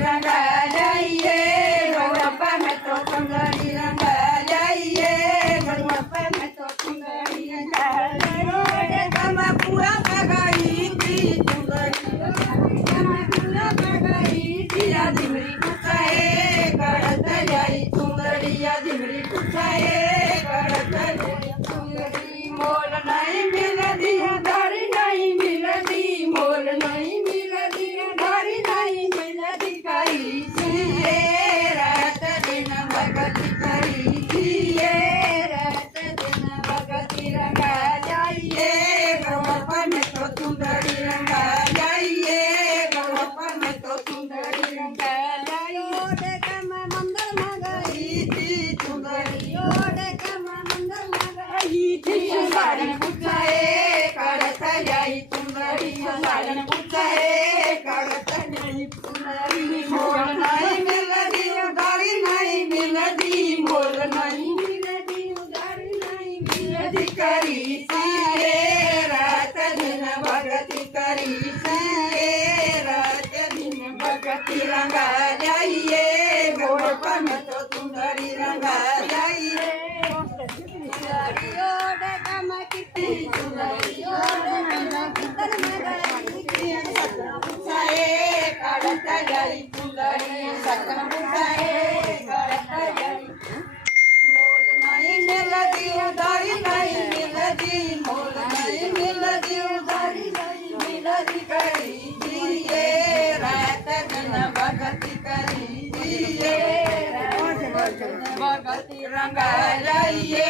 रंगा जाइए गौरप्पा में तो सुंदरी रंगा जाइए गौरप्पा में तो सुंदरी रंगा जाइए कमा पूरा लगाई थी सुंदरी कमा पूरा लगाई थी आदिमरी कुचाए करत जाई सुंदरी आदिमरी कुचाए करत जाई सुंदरी मोल नहीं मिलती धारी नहीं मिलती मोल नहीं मिलती धारी नहीं मिलती करी सिए रात दिन भगती करी सिए रात दिन भगती रंगा जाइए गौरप्पा में तो सुंदरी रंगा जाइए गौरप्पा में तो सुंदरी रंगा जाइए देखा मैं मंदिर में गई थी सुंदरी देखा मैं मंदिर में गई थी सुंदरी पूछाए करत जाई सुंदरी सुंदरी पूछाए करत जाई सुंदरी मोल नहीं मिलती उधारी नहीं मिलती मोल नहीं मिलती उधारी नहीं मिलती करी सिए रात दिन भगती करी सिए रात दिन भगती रंगा जाइए गौरप्पा में तो सुंदरी रंगा जाइए भगती रंगा जाइए